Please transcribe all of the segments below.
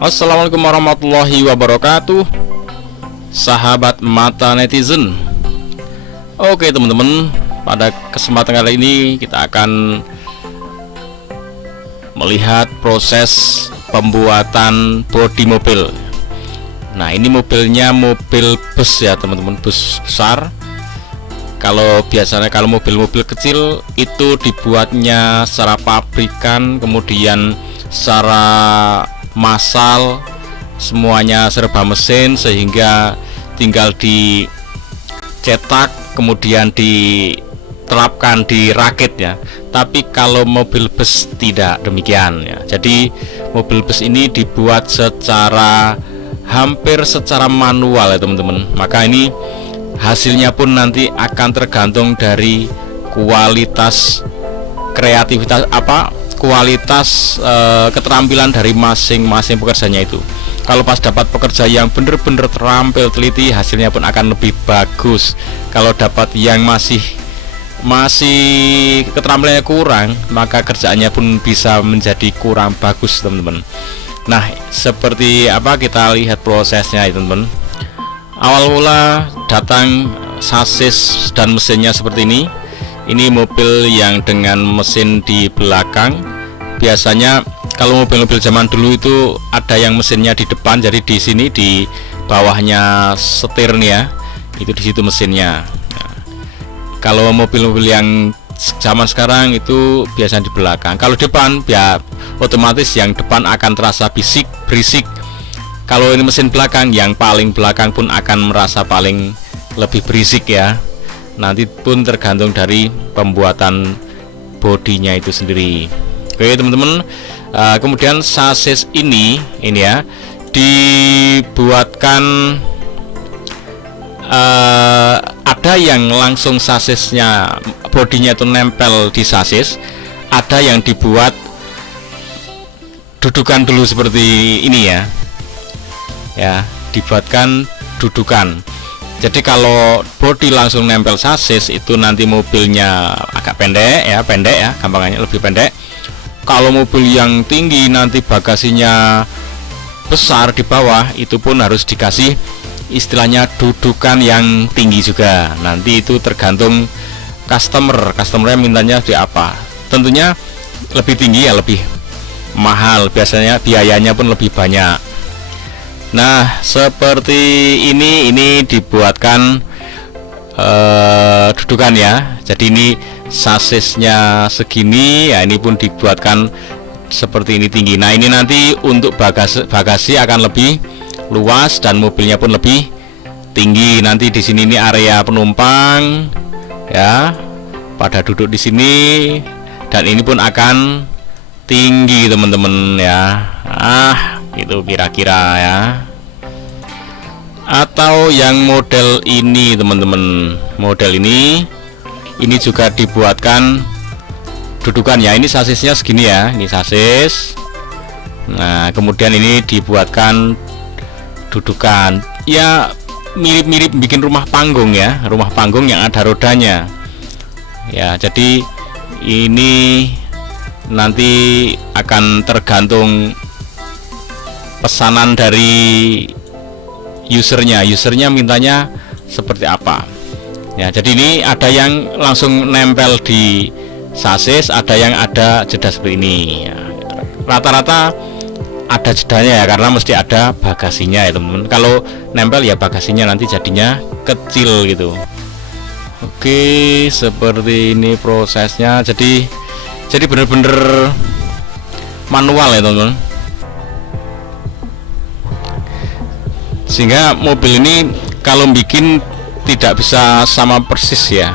Assalamualaikum warahmatullahi wabarakatuh, sahabat mata netizen. Oke teman-teman, pada kesempatan kali ini kita akan melihat proses pembuatan bodi mobil. Nah, ini mobilnya mobil bus ya teman-teman, bus besar. Kalau biasanya kalau mobil-mobil kecil itu dibuatnya secara pabrikan, kemudian secara massal, semuanya serba mesin, sehingga tinggal dicetak kemudian diterapkan di rakit ya. Tapi kalau mobil bus tidak demikian ya. Jadi mobil bus ini dibuat hampir secara manual ya teman-teman. Maka ini hasilnya pun nanti akan tergantung dari kualitas kualitas keterampilan dari masing-masing pekerjanya itu. Kalau pas dapat pekerja yang benar-benar terampil, teliti, hasilnya pun akan lebih bagus. Kalau dapat yang masih keterampilannya kurang, maka kerjaannya pun bisa menjadi kurang bagus teman-teman. Nah, seperti apa kita lihat prosesnya ya teman-teman. Awal mula datang sasis dan mesinnya seperti ini. Ini mobil yang dengan mesin di belakang. Biasanya kalau mobil-mobil zaman dulu itu ada yang mesinnya di depan, jadi di sini di bawahnya setir nih ya, itu di situ mesinnya. Nah, kalau mobil-mobil yang zaman sekarang itu biasanya di belakang. Kalau depan ya otomatis yang depan akan terasa berisik. Kalau ini mesin belakang, yang paling belakang pun akan merasa paling lebih berisik ya. Nanti pun tergantung dari pembuatan bodinya itu sendiri. Oke teman-teman, kemudian sasis ini ya dibuatkan, ada yang langsung sasisnya bodinya itu nempel di sasis, ada yang dibuat dudukan dulu seperti ini ya, dibuatkan dudukan. Jadi kalau bodi langsung nempel sasis itu nanti mobilnya agak pendek ya, gampangannya lebih pendek. Kalau mobil yang tinggi nanti bagasinya besar di bawah, itu pun harus dikasih istilahnya dudukan yang tinggi juga. Nanti itu tergantung customernya mintanya di apa. Tentunya lebih tinggi ya lebih mahal, biasanya biayanya pun lebih banyak. Nah, seperti ini dibuatkan dudukan ya. Jadi ini sasisnya segini ya, ini pun dibuatkan seperti ini tinggi. Nah, ini nanti untuk bagasi akan lebih luas dan mobilnya pun lebih tinggi. Nanti di sini ini area penumpang ya, pada duduk di sini, dan ini pun akan tinggi teman-teman ya. Itu kira-kira ya. Atau yang model ini teman-teman, model ini juga dibuatkan dudukan ya. Ini sasisnya segini ya, ini sasis. Nah, kemudian ini dibuatkan dudukan ya, mirip-mirip bikin rumah panggung ya, rumah panggung yang ada rodanya ya. Jadi ini nanti akan tergantung pesanan dari usernya mintanya seperti apa ya. Jadi ini ada yang langsung nempel di sasis, ada yang ada jeda seperti ini ya. Rata-rata ada jedanya ya, karena mesti ada bagasinya ya teman-teman. Kalau nempel ya bagasinya nanti jadinya kecil gitu. Oke, seperti ini prosesnya. Jadi bener-bener manual ya teman-teman, sehingga mobil ini kalau bikin tidak bisa sama persis ya.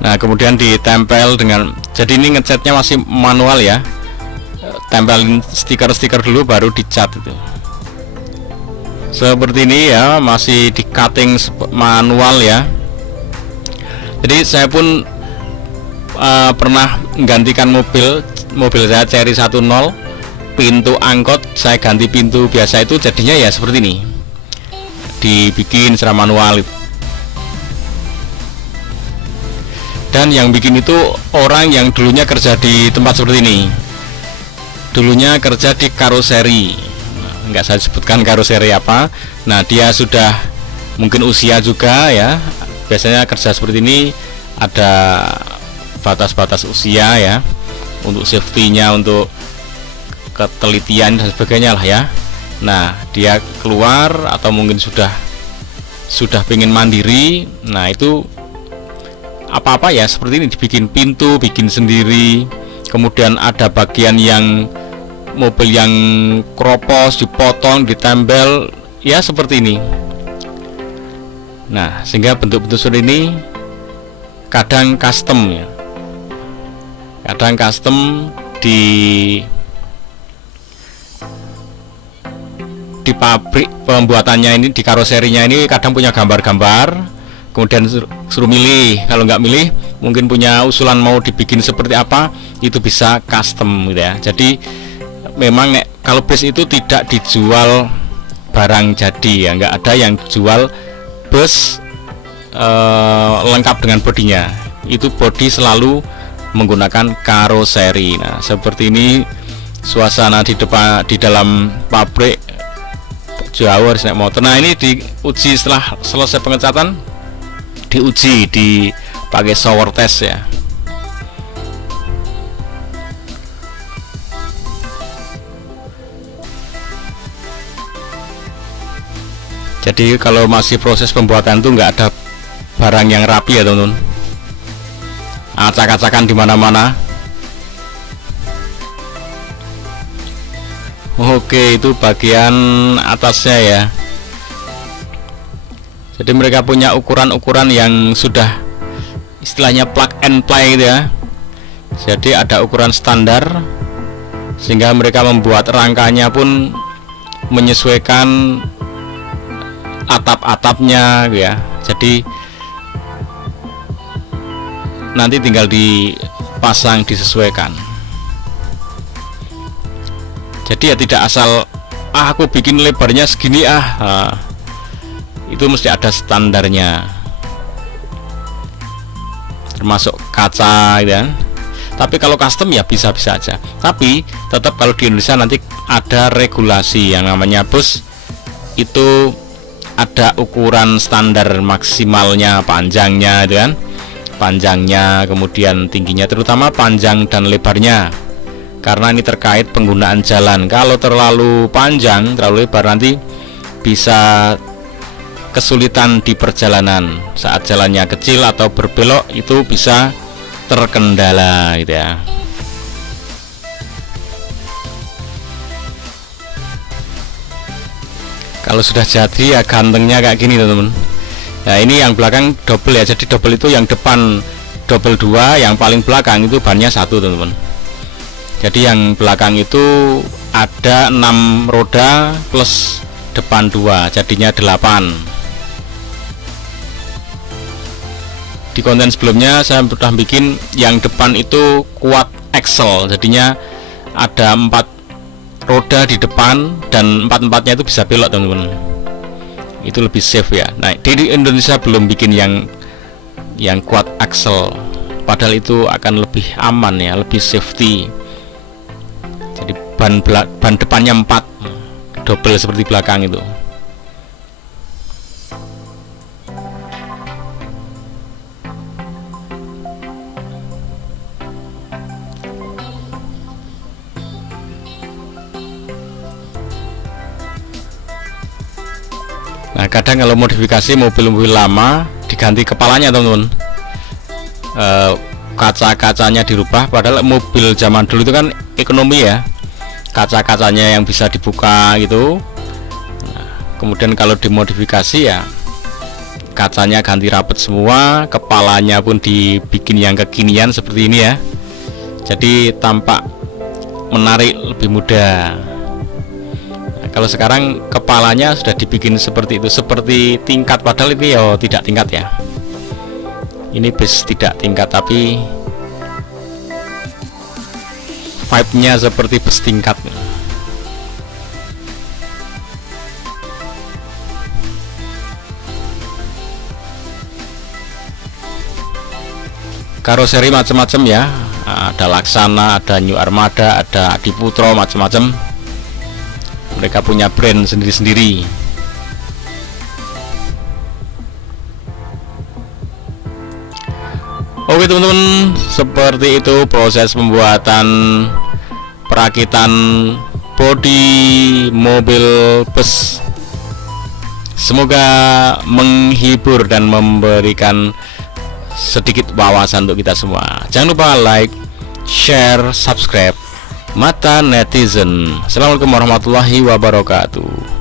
Nah, kemudian ditempel dengan, jadi ini ngecatnya masih manual ya, tempelin stiker-stiker dulu baru dicat itu. Seperti ini ya, masih di cutting manual ya. Jadi saya pun pernah menggantikan mobil saya Chery 10 pintu angkot saya ganti pintu biasa itu jadinya ya seperti ini, dibikin secara manual. Dan yang bikin itu orang yang dulunya kerja di tempat seperti ini, dulunya kerja di karoseri. Nggak saya sebutkan karoseri apa. Nah, dia sudah mungkin usia juga ya, biasanya kerja seperti ini ada batas-batas usia ya, untuk safety-nya, untuk ketelitian dan sebagainya lah ya. Nah, dia keluar atau mungkin sudah pengen mandiri. Nah, itu apa-apa ya seperti ini, dibikin pintu, bikin sendiri. Kemudian ada bagian yang mobil yang kropos, dipotong, ditempel ya seperti ini. Nah, sehingga bentuk-bentuk seperti ini kadang custom ya, kadang custom di pabrik pembuatannya ini, di karoserinya ini kadang punya gambar-gambar, kemudian suruh milih. Kalau nggak milih, mungkin punya usulan mau dibikin seperti apa, itu bisa custom gitu ya. Jadi memang kalau bus itu tidak dijual barang jadi ya, nggak ada yang jual bus lengkap dengan bodinya. Itu bodi selalu menggunakan karoseri. Nah, seperti ini suasana di depan, di dalam pabrik jauh harus naik motor. Nah, ini diuji setelah selesai pengecatan, diuji dipakai shower test ya. Jadi kalau masih proses pembuatan itu nggak ada barang yang rapi ya teman-teman, acak-acakan di mana-mana. Oke, itu bagian atasnya ya. Jadi mereka punya ukuran-ukuran yang sudah istilahnya plug and play gitu ya. Jadi ada ukuran standar, sehingga mereka membuat rangkanya pun menyesuaikan atap-atapnya gitu ya. Jadi nanti tinggal dipasang, disesuaikan. Jadi ya tidak asal aku bikin lebarnya segini itu mesti ada standarnya, termasuk kaca gitu kan. Tapi kalau custom ya bisa-bisa aja. Tapi tetap kalau di Indonesia nanti ada regulasi yang namanya bus itu ada ukuran standar maksimalnya, panjangnya gitu kan, panjangnya, kemudian tingginya, terutama panjang dan lebarnya, karena ini terkait penggunaan jalan. Kalau terlalu panjang, terlalu lebar, nanti bisa kesulitan di perjalanan saat jalannya kecil atau berbelok, itu bisa terkendala gitu ya. Kalau sudah jadi ya gantengnya kayak gini teman-teman. Nah, ini yang belakang double ya. Jadi double itu yang depan double 2, yang paling belakang itu bannya 1 teman-teman. Jadi yang belakang itu ada 6 roda plus depan 2, jadinya 8. Di konten sebelumnya saya pernah bikin yang depan itu quad axle, jadinya ada 4 roda di depan dan 4-4-nya itu bisa belok teman-teman. Itu lebih safe ya. Nah, di Indonesia belum bikin yang quad axle, padahal itu akan lebih aman ya, lebih safety. Jadi ban depannya 4, double seperti belakang itu. Nah, kadang kalau modifikasi mobil-mobil lama diganti kepalanya teman-teman, kaca-kacanya dirubah, padahal mobil zaman dulu itu kan ekonomi ya, kaca-kacanya yang bisa dibuka gitu. Nah, kemudian kalau dimodifikasi ya kacanya ganti rapet semua, kepalanya pun dibikin yang kekinian seperti ini ya, jadi tampak menarik, lebih mudah. Kalau sekarang kepalanya sudah dibikin seperti itu, seperti tingkat, padahal ini ya tidak tingkat ya. Ini bus tidak tingkat, tapi vibe-nya seperti bus tingkat. karoseri macam-macam ya. Ada Laksana, ada New Armada, ada Adiputro, macam-macam. Mereka punya brand sendiri-sendiri. Oke teman-teman, seperti itu proses pembuatan perakitan bodi mobil bus. Semoga menghibur dan memberikan sedikit wawasan untuk kita semua. Jangan lupa like, share, subscribe. Mata Netizen. Assalamualaikum warahmatullahi wabarakatuh.